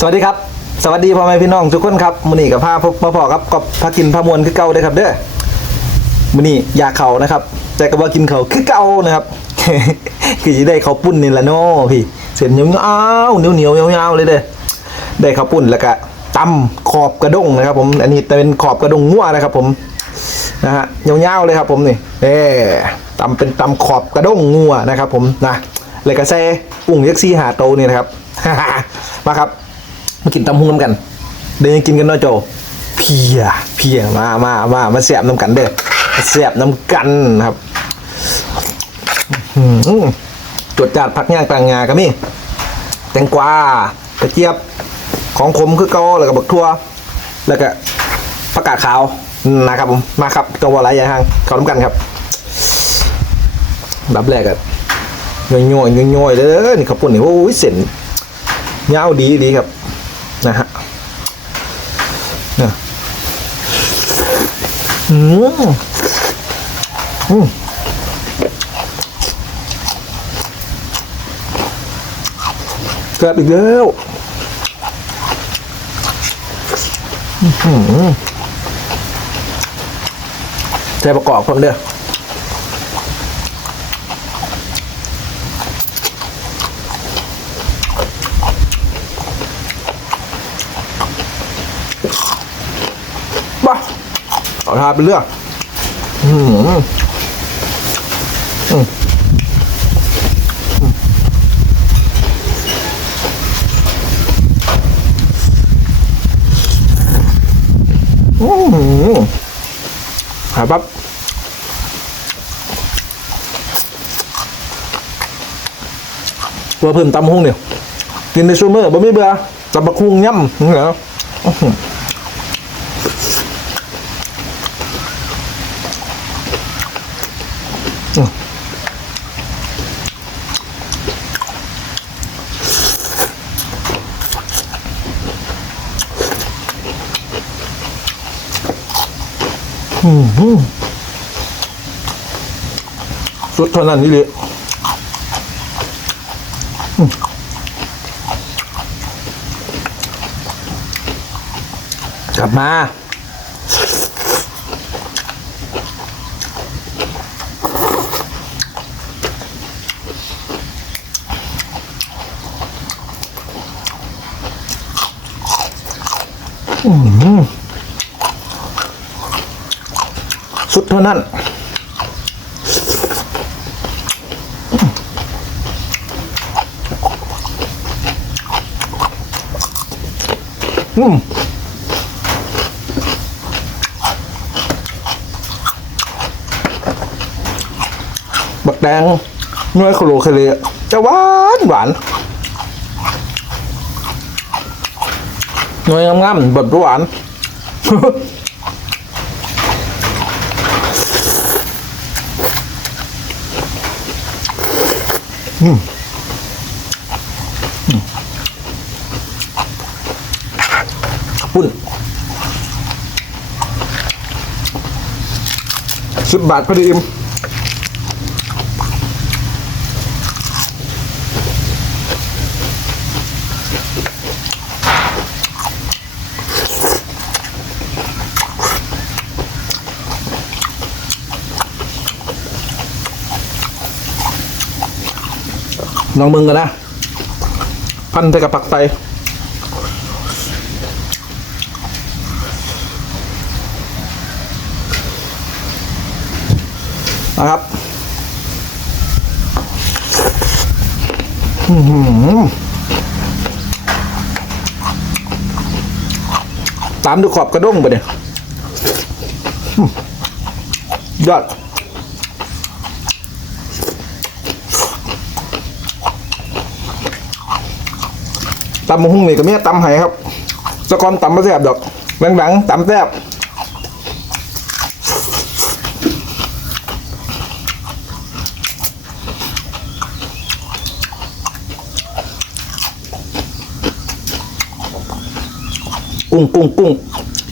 สวัสดีครับ สวัสดีพ่อแม่พี่น้องทุกคนครับมือนี้กับพาพบมาพอครับกับพากินพามวนคือเก่าเด้ครับเด้อมือนี้อยากเข่านะครับ แต่ก็บ่ากินเขาคือเก่านะครับ คือได้เขาปุ้นนี่ละเนาะพี่ เส้นยาวเหนียวๆยวเลยเด้อได้เขาปุ้นแล้วก็ตำขอบกระด้งนะครับ ผม อันนี้แต่เป็นขอบกระด้งงัวนะครับ ผมนะฮะเงี้ยวๆเลยครับ ผมนี่เอ้ตำเป็นตำขอบกระด้งงัวนะครับ ผมนะแล้วก็ใส่กุ้งยักษ์ซี่หาโตนี่นะครับมาครับ มากินตำหุ้งน้ำกัน เดี๋ยวยังกินกันเนาะโจ เพีย เพีย มามามามาเสียบน้ำกันเด้อเสียบน้ำกันครับหือจวดจาดผักย่างต่างงาก็มีแตงกวากระเจี๊ยบของขมคือเกาแล้วก็บักทั่ว แล้วก็ผักกาดขาวนะครับผมมาครับตัววอะไรย่างห่างเขาน้ำกันครับดับแรกอะย่อยๆย่อยๆเลยนี่ข้าวปุ้นนี่โอ้ยเส้นเงาวดีดีครับ นะฮะเนี่ยอืมอืมแซ่บอีกแล้วอื้อหือใส่ประกอบผมเด้อ บ้าเอา ทาเป็นเรื่องอืมอืมอืมหาปั๊บตัวเพิ่มตำหุ้งเนี่ยกินในซูเมอร์บ่ไมีเบื่อตำบักหุ้งย่ำนี่เหรอ สุดเท่านั้นนี่เลยกลับมา อืมสุดเท่า นั้นอืมบักแดงน้อยคโลเคเลจะหวานหวานน้อยงามๆแบบหวาน ปุ้นสิบบาทพอดีอิ่ม ลองมึงกันนะ พันไปกับปักไตนะครับอื้อหือตามดูขอบกระด้งไปเนี่ยยอด ตำมะฮุ่งนี่ก็มีตำไห้ครับสะกอนตำมาแซ่บดอกแบงๆตำแซ่บกุ้งกุ้งกุ้ง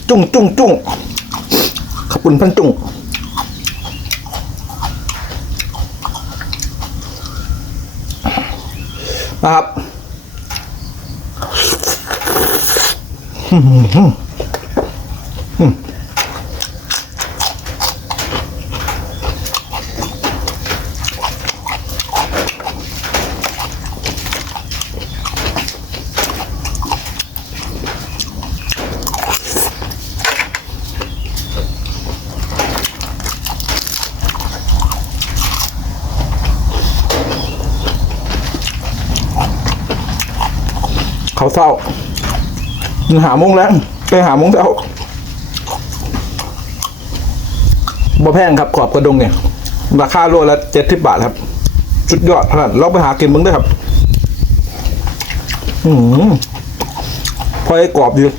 จุ้งจุ้งจุ้งขอบคุณพันจุ้งนะครับ เขาเศร้า หามงแล้วไปหามงเศร้าบ่แพงครับขอบกระดงเนี่ย ราคาโลละเจ็ดสิบบาทครับสุดยอดขนาดลองไปหากินมึงได้ครับ อืมพอไอ้กรอบอยู่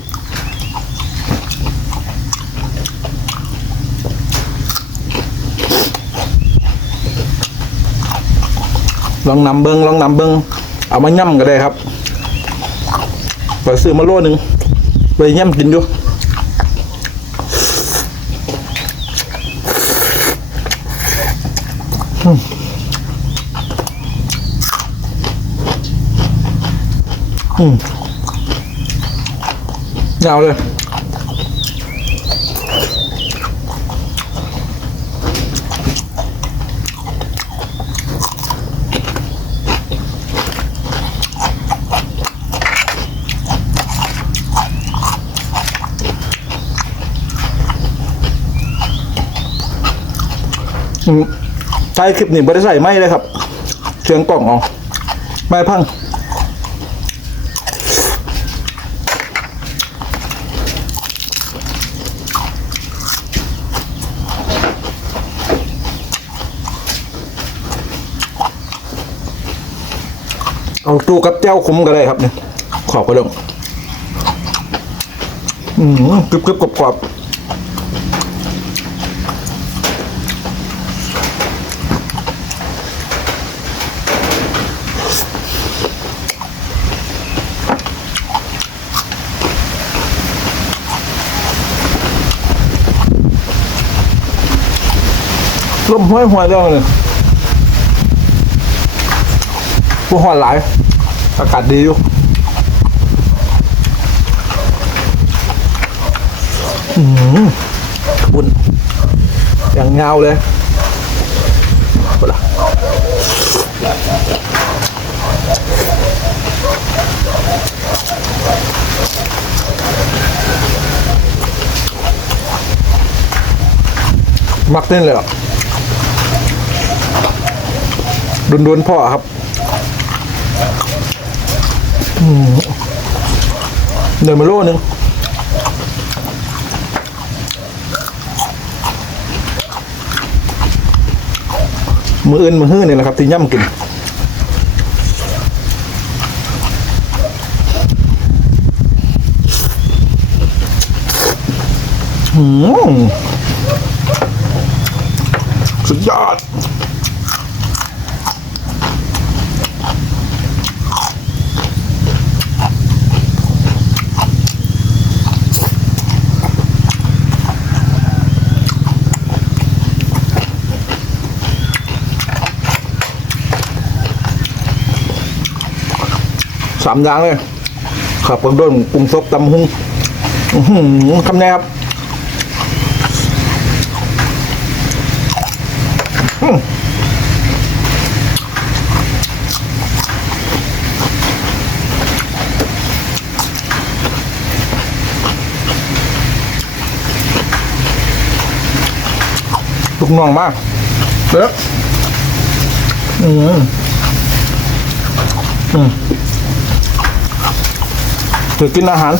ลองนำเบิงลองนำเบิงเอามาย่ำก็ได้ครับ ไปซื้อมาโลหนึ่งไปย่ำกินอยู่อืมอืมยาวเลย ใช้คลิปนี้ไม่ได้ใส่ไม้เลยครับเสียงกล่องเอาไม่พังเอาตูกับเจ้าคุ้มก็ได้ครับเนี่ยขอบกระดงอืมกรึบกรึบกรอบกรอบ มห้วยห้วเรื่องเลยผู้ห้อนหลาย อากาศดีอยู่อืมบุญอย่างเงาเลยหมดละมักเล่นเลยเห รอดุนๆพ่อครับเดินมาโลนึงมืออื่นมือหื้อนี่แหละครับที่ย่ำกินหืมสุดยอด สามอย่างเลยขับกระโดนปรุงซบตำหุงอื้อหือคำแนบลูกน้องมากเด้ออืมอืม ถือกินอาหาร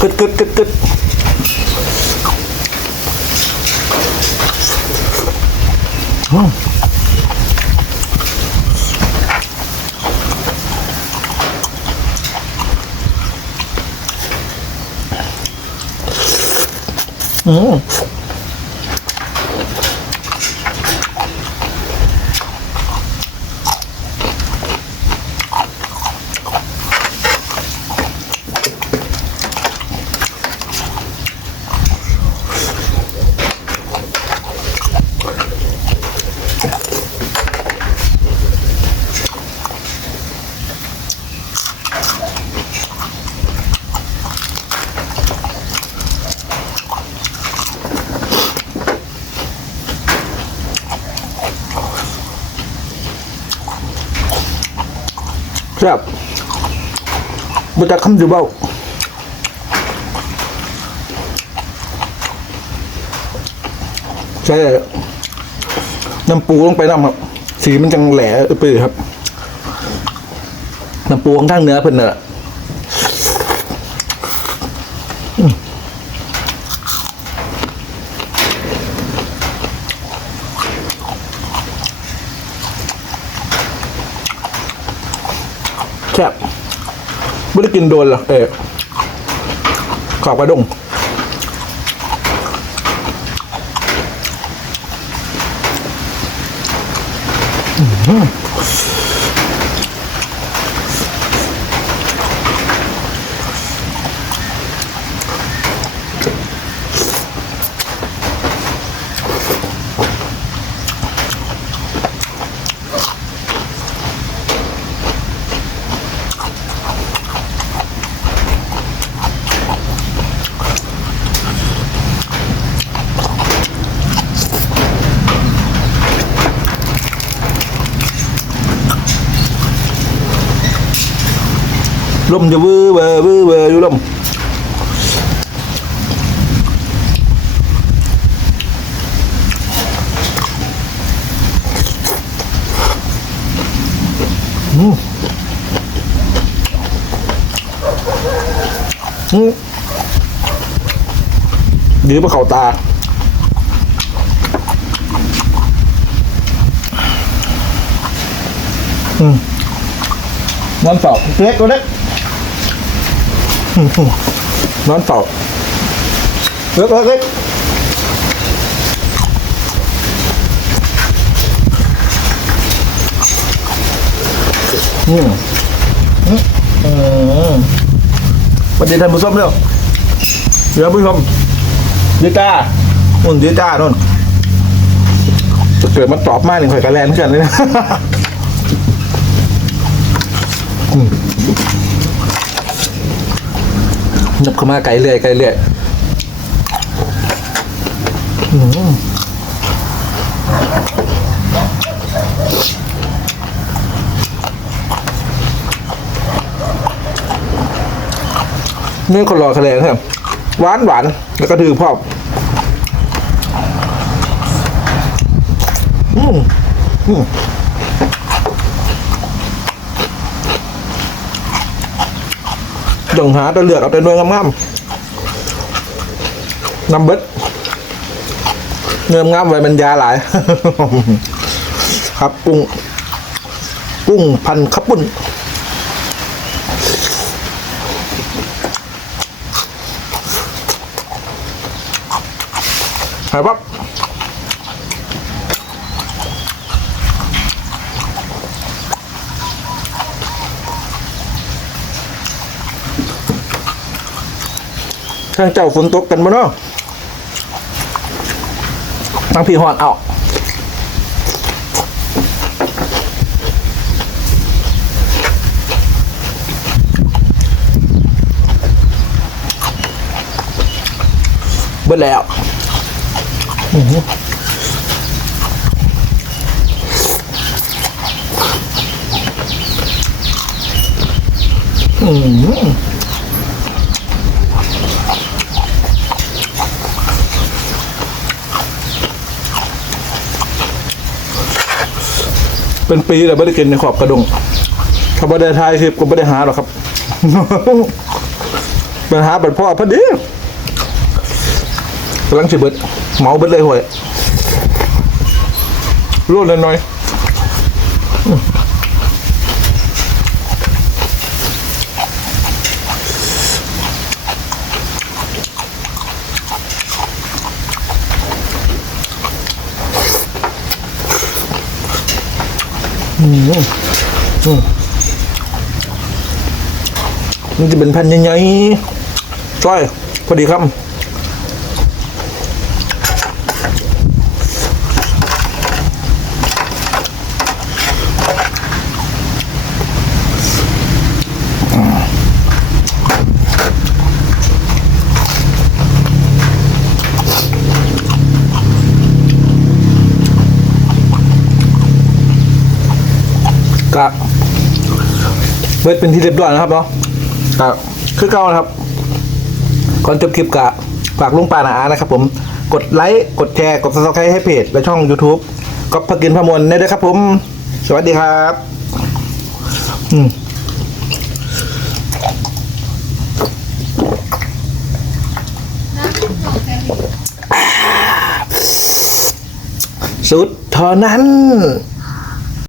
กึดกึด กึ ครับบุตรคำดูเบาใช่น้ำปูลงไปน้ำครับ สีมันจังแหล่ปื้อครับ น้ำปูของทางเนื้อเพิ่นน่ะ ซ่บไม่ได้กินโดนหรอกเออขอบกระดงลม จะวื้อเวอวื้อเวออยู่ลมอืมอืมดีปะเข่าตาอืมน้ำเปล่าเล็กตัวเล็ก นอนเฝ้าเล็กเล็กเล็กอืมอืมอืมสวัสดีท่านผู้ชมเร็วเดี๋ยวผู้ชมดีต้าอุ่นดีต้าโน่นจะเกิดมันตอบมากหนึ่งข่อยกระแลนเหมือนกันเลยนะ นับเข้ามาไกลเรื่อยไกลเรื่อยอืมเนื้อคนรอคะแนนครับหวานหวานแล้วก็ถือพอบอืมอืม ต้องหาแตัวเลือกเอาแต่เนื้องามๆนำเบิดเนื้องามไว้มันยาหลาย ครับกุ้งกุ้งพันขับปุ้นหายปั๊บ ทางเจ้าฝนตกกันบ่เนาะทางพี่หอนเอาเบิดแล้วอื้อหืออื้อหือ เป็นปีแต่ไม่ได้กินในขอบกระดงถ้าไม่ได้ทายคลิปก็ไม่ได้หาหรอกครับไปหาบัดพ่อพอดีกำลังสิเบิดเมาเบิดเลยหวยรูดเลยหน่อย มันจะเป็นแผ่นใหญ่ๆจ้อยพอดีครับ กะเบิดเป็นที่เรียบร้อยนะครับเนาะครับคือเก่านะครับก่อนจบคลิปกะฝากลุงปานาอานะครับ ผมกดไลค์กดแชร์กดซับสไครต์ให้เพจและช่อง YouTube ก็พักกินพมวลได้ด้วยครับ ผม สวัสดีครับอืมสุดเท่านั้น